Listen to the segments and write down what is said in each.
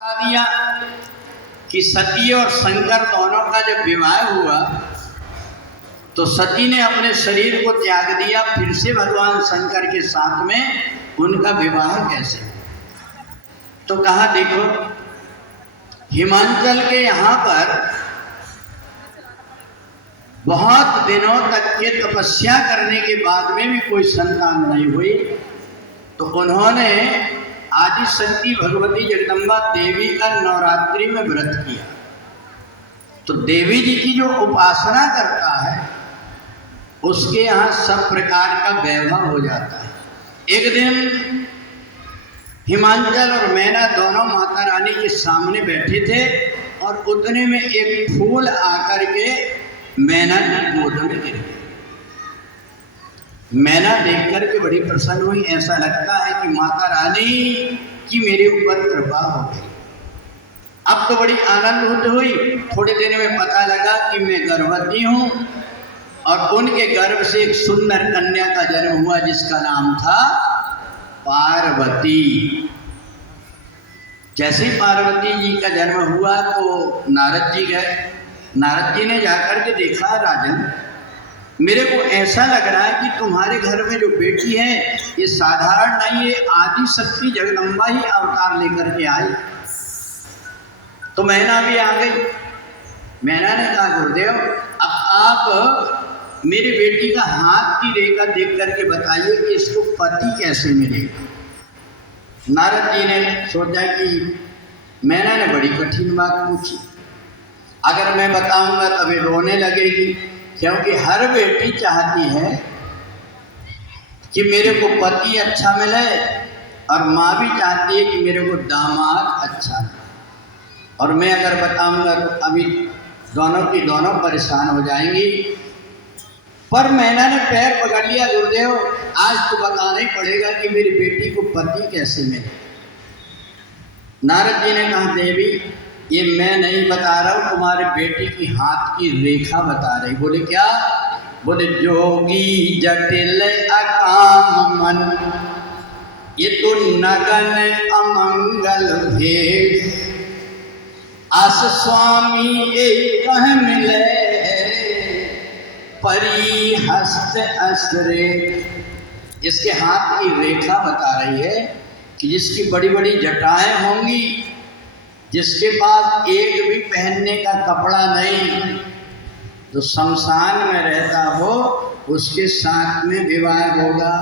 बता दिया कि सती और शंकर दोनों का जब विवाह हुआ तो सती ने अपने शरीर को त्याग दिया, फिर से भगवान शंकर के साथ में उनका विवाह कैसे? तो कहा देखो हिमाचल के यहाँ पर बहुत दिनों तक के तपस्या करने के बाद में भी कोई संतान नहीं हुई, तो उन्होंने आदि शक्ति भगवती जगदम्बा देवी का नवरात्रि में व्रत किया। तो देवी जी की जो उपासना करता है उसके यहाँ सब प्रकार का वैभव हो जाता है। एक दिन हिमाचल और मैना दोनों माता रानी के सामने बैठे थे और उतने में एक फूल आकर के मैना की गोद में गिर गया। मैना देख करके बड़ी प्रसन्न हुई, ऐसा लगता है कि माता रानी की मेरे ऊपर कृपा हो गई। अब तो बड़ी आनंद हुई। थोड़े दिन में पता लगा कि मैं गर्भवती हूँ और उनके गर्भ से एक सुंदर कन्या का जन्म हुआ जिसका नाम था पार्वती। जैसे ही पार्वती जी का जन्म हुआ तो नारद जी गए। नारद जी ने जाकर के देखा, राजन मेरे को ऐसा लग रहा है कि तुम्हारे घर में जो बेटी है ये साधारण नहीं है, आदि शक्ति जगदम्बा ही अवतार लेकर के आई। तो मैना भी आ गई। मैना ने कहा गुरुदेव अब आप मेरी बेटी का हाथ की रेखा देख करके बताइए कि इसको पति कैसे मिलेगा। नारद जी ने सोचा कि मैना ने बड़ी कठिन बात पूछी, अगर मैं बताऊंगा तो अभी रोने लगेगी, क्योंकि हर बेटी चाहती है कि मेरे को पति अच्छा मिले और माँ भी चाहती है कि मेरे को दामाद अच्छा मिले। और मैं अगर बताऊंगा तो अभी दोनों की दोनों परेशान हो जाएंगी। पर मैना ने पैर पकड़ लिया, गुरुदेव आज तो बताना ही पड़ेगा कि मेरी बेटी को पति कैसे मिले। नारद जी ने कहा देवी ये मैं नहीं बता रहा हूँ, तुम्हारे बेटी की हाथ की रेखा बता रही। बोले क्या? बोले जोगी जटिल अकाम मन ये तो नगन अमंगल भेद, आस स्वामी एक मिले परी हस्त असरे। इसके हाथ की रेखा बता रही है कि जिसकी बड़ी बड़ी जटाएं होंगी, जिसके पास एक भी पहनने का कपड़ा नहीं, जो शमशान में रहता हो उसके साथ में विवाह होगा।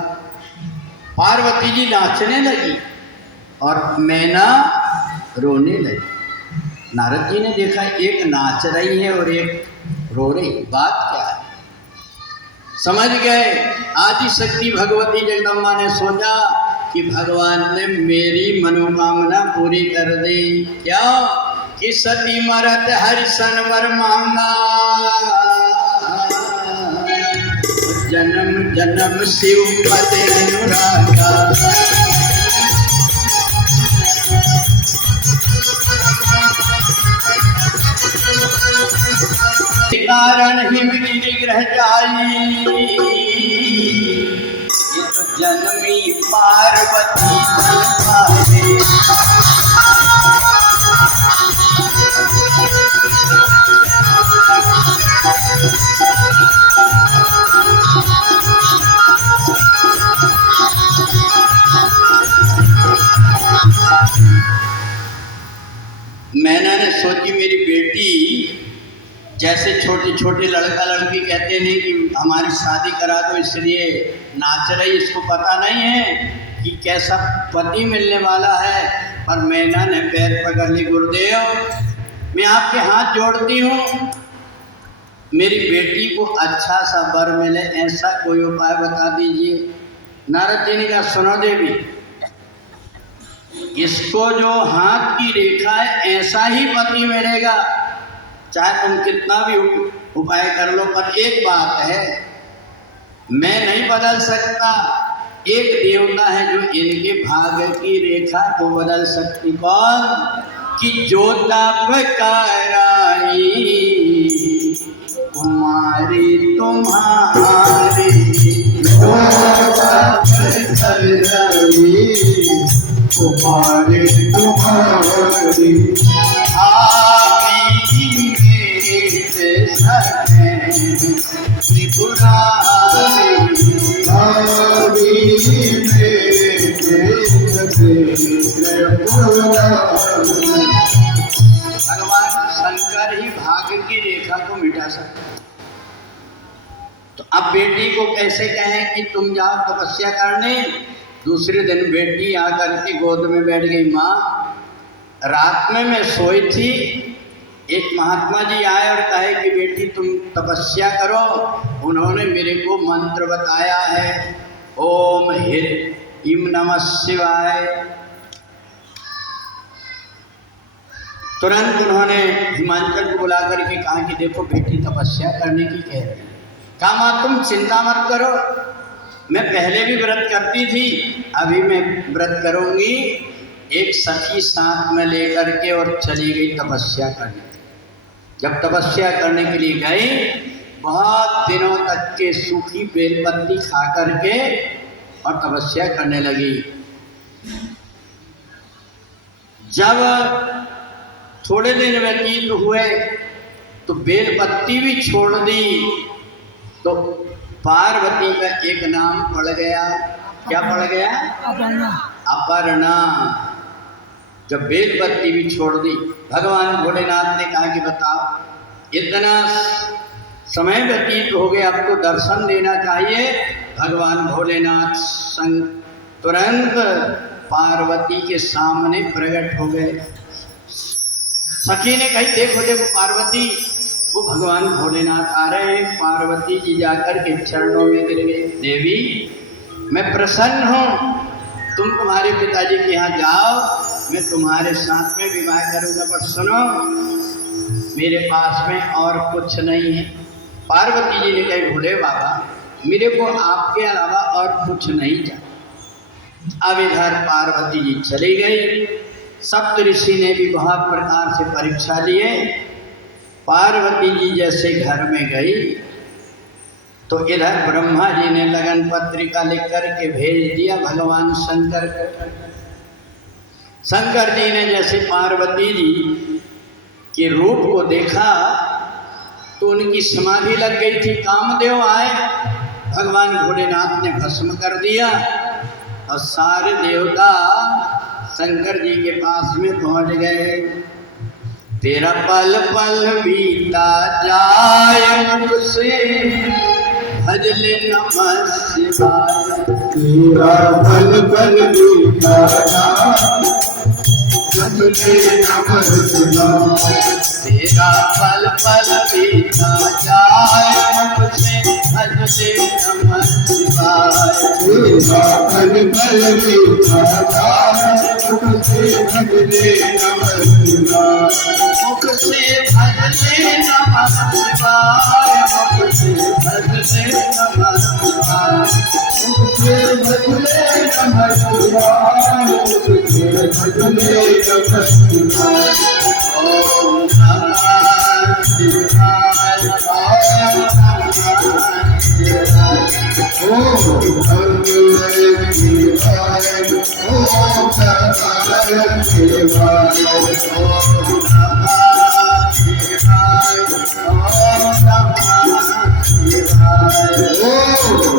पार्वती जी नाचने लगी और मैना रोने लगी। नारद जी ने देखा एक नाच रही है और एक रो रही, बात क्या है? समझ गए। आदि शक्ति भगवती जगदम्बा ने सोचा कि भगवान ने मेरी मनोकामना पूरी कर दी। क्या? कि सती मरत हरिशन वर मांगा, जन्म जन्म शिव पद अनुरागा। कारण हिमगिरि ग्रह जाई, ये तो जन्मी पार्वती तुम्हारे। मैंने सोची मेरी बेटी जैसे छोटे छोटे लड़का लड़की कहते हैं कि हमारी शादी करा दो इसलिए नाच रही, इसको पता नहीं है कि कैसा पति मिलने वाला है। पर मैना ने पैर पकड़ ली, गुरुदेव मैं आपके हाथ जोड़ती हूँ, मेरी बेटी को अच्छा सा वर मिले ऐसा कोई उपाय बता दीजिए। नारद जी ने कहा सुनो देवी, इसको जो हाथ की रेखा है ऐसा ही पति मिलेगा, चाहे तुम कितना भी उपाय कर लो। पर एक बात है, मैं नहीं बदल सकता, एक देवता है जो इनके भाग्य की रेखा को बदल सकती। कौन? कि जो तप कराई कुमारी तुम्हारी, जो तप कराई तुम्हारे तुम्हारी आवी मेरे सने त्रिपुरारी आवी मेरे भगवान शंकर ही भाग्य की रेखा को मिटा सकते। तो अब बेटी को कैसे कहें कि तुम जाओ तपस्या करने। दूसरे दिन बेटी आकर के गोद में बैठ गई। माँ, रात में मैं सोई थी, एक महात्मा जी आए और कहे कि बेटी तुम तपस्या करो। उन्होंने मेरे को मंत्र बताया है, ओम ह्रीं नमः शिवाय। तुरंत उन्होंने हिमांचल को बुला करके कहा कि देखो बेटी तपस्या करने की कह रही है। कहा माँ तुम चिंता मत करो, मैं पहले भी व्रत करती थी, अभी मैं व्रत करूंगी। एक सखी साथ में लेकर के और चली गई तपस्या करने। जब तपस्या करने के लिए गई, बहुत दिनों तक के सूखी बेलपत्ती खा करके और तपस्या करने लगी। जब थोड़े दिन व्यतीत हुए तो बेलपत्ती भी छोड़ दी, तो पार्वती का एक नाम पड़ गया। क्या पड़ गया? अपर्णा। जब बेलपत्ती भी छोड़ दी, भगवान भोलेनाथ ने कहा कि बताओ इतना समय व्यतीत हो गया, अब तो दर्शन देना चाहिए। भगवान भोलेनाथ तुरंत पार्वती के सामने प्रकट हो गए। सखी ने कही देखो देखो पार्वती, वो भगवान भोलेनाथ आ रहे हैं। पार्वती जी जाकर के चरणों में गिर गई। देवी मैं प्रसन्न हूँ, तुम तुम्हारे पिताजी के यहाँ जाओ, मैं तुम्हारे साथ में विवाह करूँगा, पर सुनो मेरे पास में और कुछ नहीं है। पार्वती जी ने कही भोले बाबा मेरे को आपके अलावा और कुछ नहीं चाहिए। अब इधर पार्वती जी चली गई। सप्त ऋषि ने भी बहुत प्रकार से परीक्षा लिए। पार्वती जी जैसे घर में गई तो इधर ब्रह्मा जी ने लगन पत्रिका लिख करके भेज दिया भगवान शंकर को। शंकर जी ने जैसे पार्वती जी के रूप को देखा तो उनकी समाधि लग गई थी। कामदेव आए, भगवान भोलेनाथ ने भस्म कर दिया और सारे देवता शंकर जी के पास में पहुंच गए। तेरा पल पल बीता जाए मुझसे भजले नमः शिवाय। तेरा पल पल बीता जाए भजले नमः शिवाय। तेरा पल पल बीता जाए मुझसे भजले नमः शिवाय। तेरा पल पल बीता जाए मुझसे भजले नमः शिवाय। मुख से भजले नमः शिवाय, मुख से भजले नमः शिवाय। मुझसे भजले नमः शिवाय, मुझसे भजले नमः शिवाय। ओम नमः शिवाय, ओम नमः शिवाय। ओम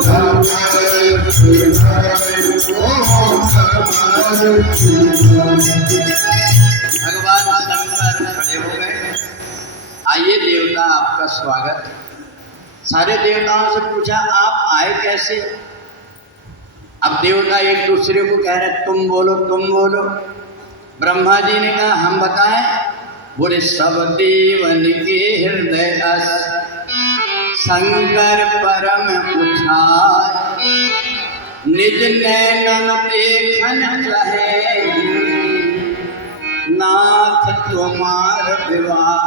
नमः शिवाय, ओम नमः शिवाय। भगवान शंकर खड़े हो गए। आइए देवता आपका स्वागत। सारे देवताओं से पूछा आप आए कैसे। अब देवता एक दूसरे को कह रहे तुम बोलो तुम बोलो। ब्रह्मा जी ने कहा हम बताएं। बोले सब देवन के हृदय अस शंकर परम उछाय। निज नैनन देखन चाहे नाथ तुम्हार विवाह।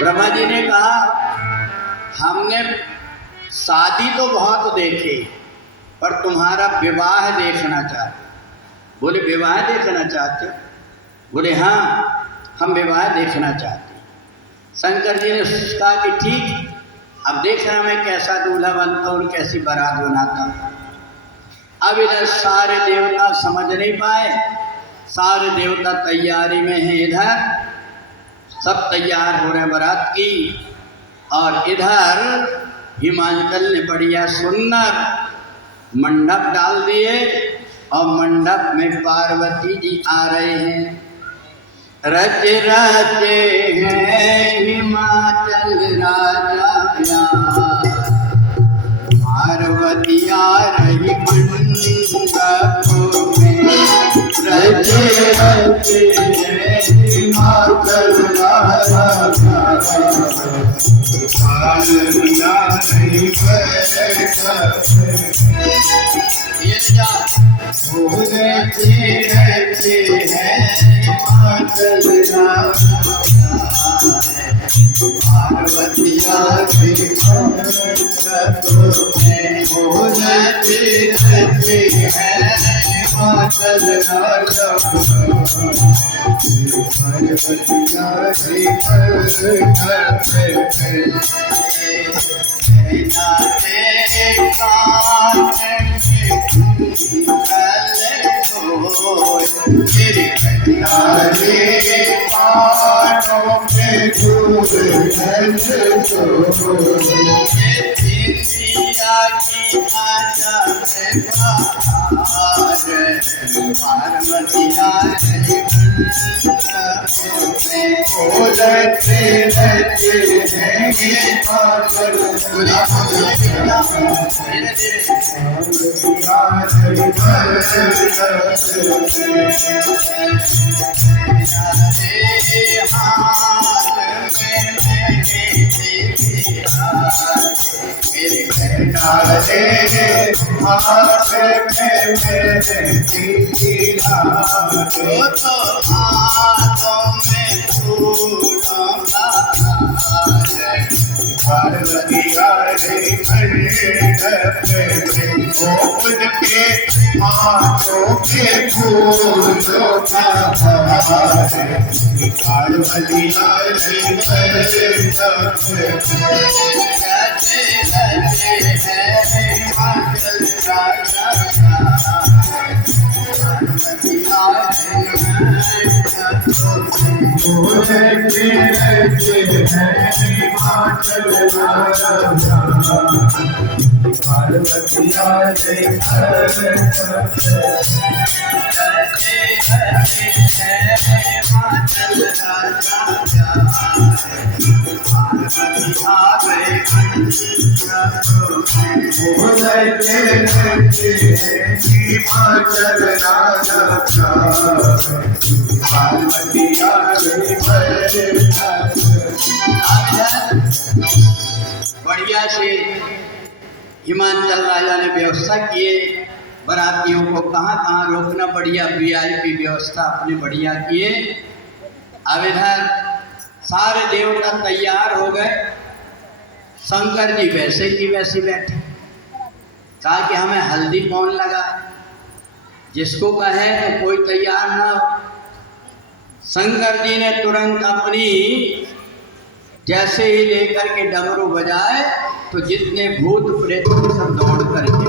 ब्रह्मा जी ने कहा हमने शादी तो बहुत देखे पर तुम्हारा विवाह देखना चाहते। बोले विवाह देखना चाहते हो? बोले हाँ हम विवाह देखना चाहते। शंकर जी ने कहा कि ठीक, अब देखना मैं कैसा दूल्हा बनता हूँ और कैसी बारात बनाता हूँ। अब इधर सारे देवता समझ नहीं पाए, सारे देवता तैयारी में हैं, इधर सब तैयार हो रहे हैं बारात की, और इधर हिमांचल ने बढ़िया सुंदर मंडप डाल दिए और मंडप में पार्वती जी आ रहे हैं। रच रचे हैं हिमाचल राजा प्यार, पार्वती आ रही मंडप में। रच रचे हैं हिमाचल राजा ये जा बढ़िया से हिमांचल राजा ने व्यवस्था किए, बारातियों को कहाँ कहाँ रोकना, बढ़िया वीआईपी व्यवस्था अपने बढ़िया किए। अब इधर सारे देवता तैयार हो गए, शंकर जी वैसे की वैसे बैठे। कहा कि हमें हल्दी कौन लगा, जिसको कहे तो कोई तैयार ना हो। शंकर जी ने तुरंत अपनी जैसे ही लेकर के डमरू बजाए तो जितने भूत प्रेत सब दौड़ करके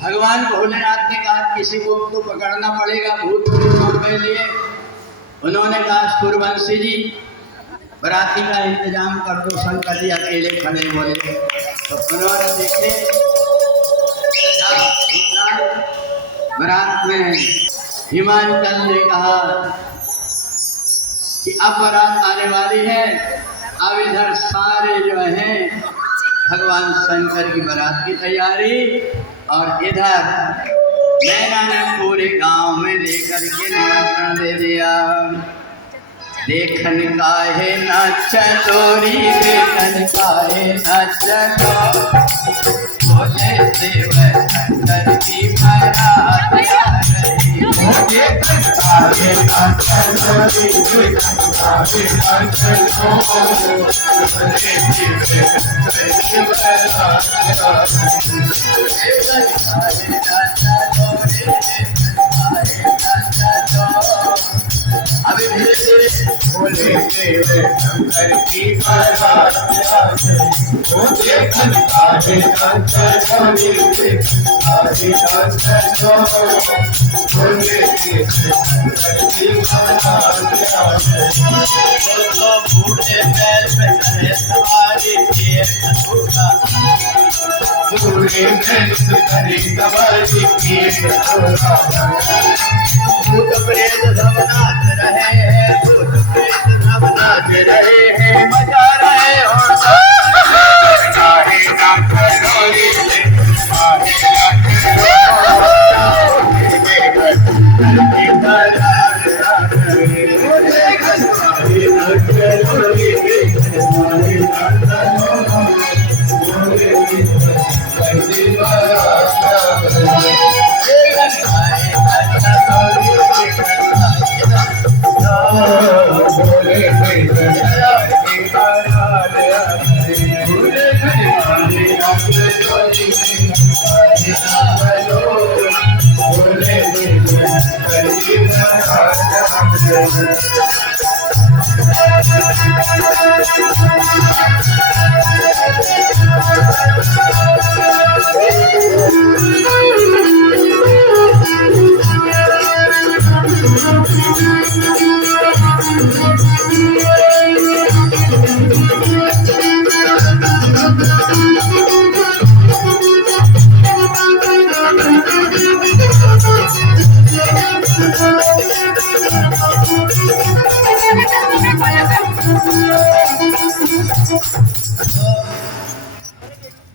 भगवान भोलेनाथ ने कहा किसी को तो पकड़ना पड़ेगा भूत प्रेतों के लिए। उन्होंने कहा सूर्यवंशी जी बराती का इंतजाम कर दो। शंकर जी अकेले खड़े बोले तो उन्होंने देखे बारात में हिमांचल ने कहा कि अब बारात आने वाली है। अब इधर सारे जो हैं भगवान शंकर की बारात की तैयारी, और इधर मैना ने पूरे गांव में लेकर के निमंत्रण दे दिया। देखन काहे ना चलोरी, देखन काहे ना चलो, बोले देव शंकर की बारात आ रही। देखन काहे ना चलोरी, देखन काहे ना चलो, बोले देव शंकर की बारात आ रही। देखन काहे ना चलोरी, देखन काहे ना चलो। अभी धीरे धीरे बोले शंकर की बारात आए, वो देखन आए शंकर स्वामी आए शंकर बोले के शंकर की बारात आए। तो बूढ़े बैल पे करे सवारी शेर अनूठा, बूढ़े बैल पे करे सवारी शेर अनूठा। भूत प्रेत सब नाच रहे हैं, भूत प्रेत सब नाच रहे हैं, मजा रहे और आए शंकर स्वामी आए शंकर की बारात आए, वो देखन आए शंकर स्वामी आए शंकर की बारात आए। बोले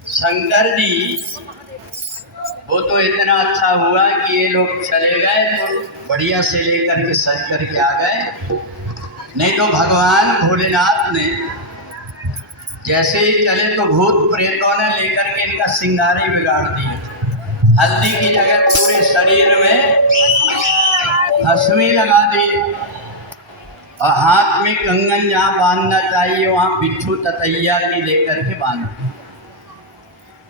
शंकर जी वो तो इतना अच्छा हुआ कि ये लोग चले गए तो बढ़िया से लेकर के सज करके आ गए, नहीं तो भगवान भोलेनाथ ने जैसे ही चले तो भूत प्रेतों ने लेकर के इनका श्रृंगार ही बिगाड़ दिया। हल्दी की जगह पूरे शरीर में हंसवी लगा दी और हाथ में कंगन जहाँ बांधना चाहिए वहाँ बिच्छू ततैया की लेकर के बांधा।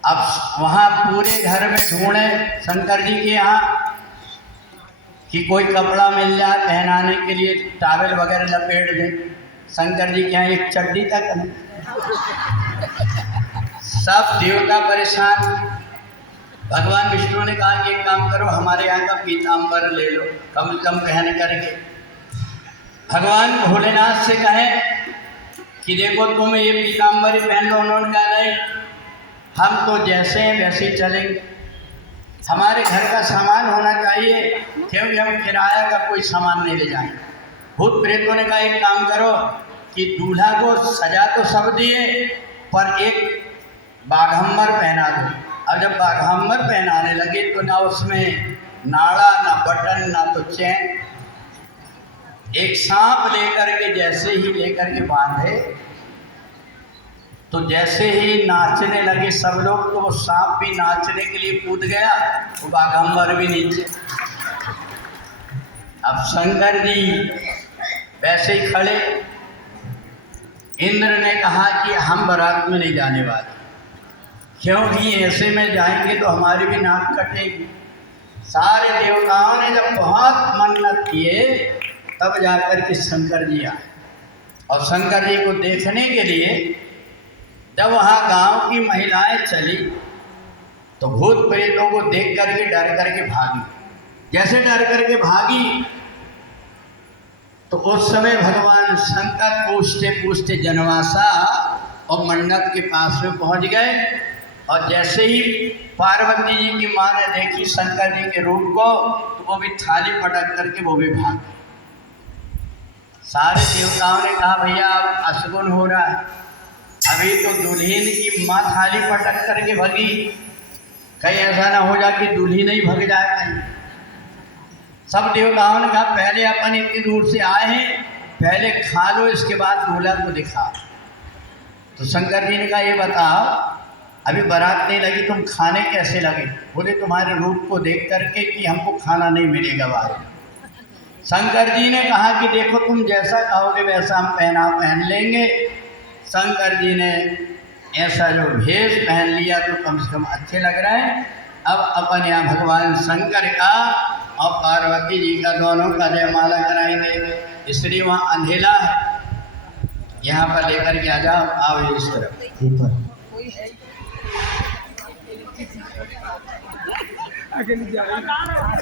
अब वहाँ पूरे घर में ढूंढे शंकर जी के यहाँ कि कोई कपड़ा मिल जाए पहनाने के लिए, टावल वगैरह लपेट दे। शंकर जी के यहाँ एक चड्डी तक नहीं। सब देवता परेशान। भगवान विष्णु ने कहा कि एक काम करो, हमारे यहाँ का पीताम्बर ले लो, कम से कम पहन करके। भगवान भोलेनाथ से कहें कि देखो तुम ये पीताम्बर ही पहन लो। उन्होंने कहा नहीं, हम तो जैसे हैं वैसे ही चलेंगे, हमारे घर का सामान होना चाहिए, क्योंकि हम किराया का कोई सामान नहीं ले जाएंगे। भूत प्रेतों ने कहा एक काम करो कि दूल्हा को सजा तो सब दिए पर एक बाघम्बर पहना दो। अब जब बाघम्बर पहनाने लगे तो ना उसमें नाड़ा, ना बटन, ना तो चैन। एक सांप लेकर के जैसे ही लेकर के बांधे तो जैसे ही नाचने लगे सब लोग, तो वो सांप भी नाचने के लिए कूद गया, वो बाघम्बर भी नीचे। अब शंकर जी वैसे ही खड़े। इंद्र ने कहा कि हम बारात में नहीं जाने वाले, क्योंकि ऐसे में जाएंगे तो हमारी भी नाक कटेगी। सारे देवताओं ने जब बहुत मन्नत किए तब जाकर के शंकर जी आए। और शंकर जी को देखने के लिए जब वहाँ गांव की महिलाएं चली तो भूत प्रेतों को देख करके डर करके भागी। जैसे डर करके भागी तो उस समय भगवान शंकर पूछते पूछते जनवासा और मन्नत के पास में पहुँच गए। और जैसे ही पार्वती जी की माँ ने देखी शंकर जी के रूप को तो वो भी थाली पटक करके वो भी भाग गए। सारे देवताओं ने कहा भैया अब अशगुन हो रहा है, अभी तो दुल्हन की माँ थाली पटक करके भगी, कहीं ऐसा ना हो जाए कि दुल्हन ही भग जाए कहीं। सब देवताओं ने कहा पहले अपन इतनी दूर से आए हैं, पहले खा लो, इसके बाद दूल्हा को दिखा। तो शंकर जी ने कहा ये बताओ अभी बारात नहीं लगी, तुम खाने कैसे लगे? बोले तुम्हारे रूप को देख करके कि हमको खाना नहीं मिलेगा बाहर। शंकर जी ने कहा कि देखो तुम जैसा कहोगे वैसा हम पहन लेंगे। शंकर जी ने ऐसा जो भेष पहन लिया तो कम से कम अच्छे लग रहे हैं। अब अपन यहाँ भगवान शंकर का और पार्वती जी का दोनों का जयमाला कराएंगे। इसलिए वहाँ अंधेला है, यहाँ पर लेकर के आ जाओ, आओ इस तरफ ऊपर।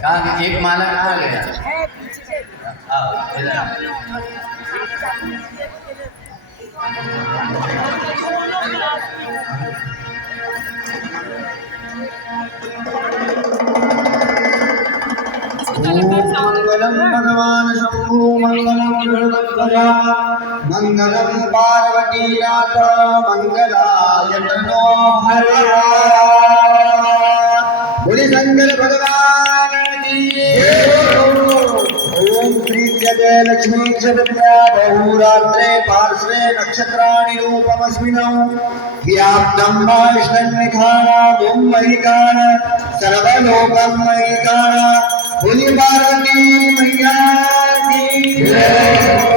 कहाँ एक माला कहाँ गया? आओ इधर आओ। मंगलम भगवान शंभु मंगलम गरुड़ध्वजा मंगलम पार्वती नाथ मंगलाय तनो हरिया। बोले शंकर भगवान की ओम श्री जय लक्ष्मी विद्या बहुरात्रे पार्श्वे नक्षत्राणि रूपमस्मिनौ व्याप्तं वाष्णन्निखाना मुम्मयिकान सर्वलोकं मयिकान। बोली पार्वती मैया की जय।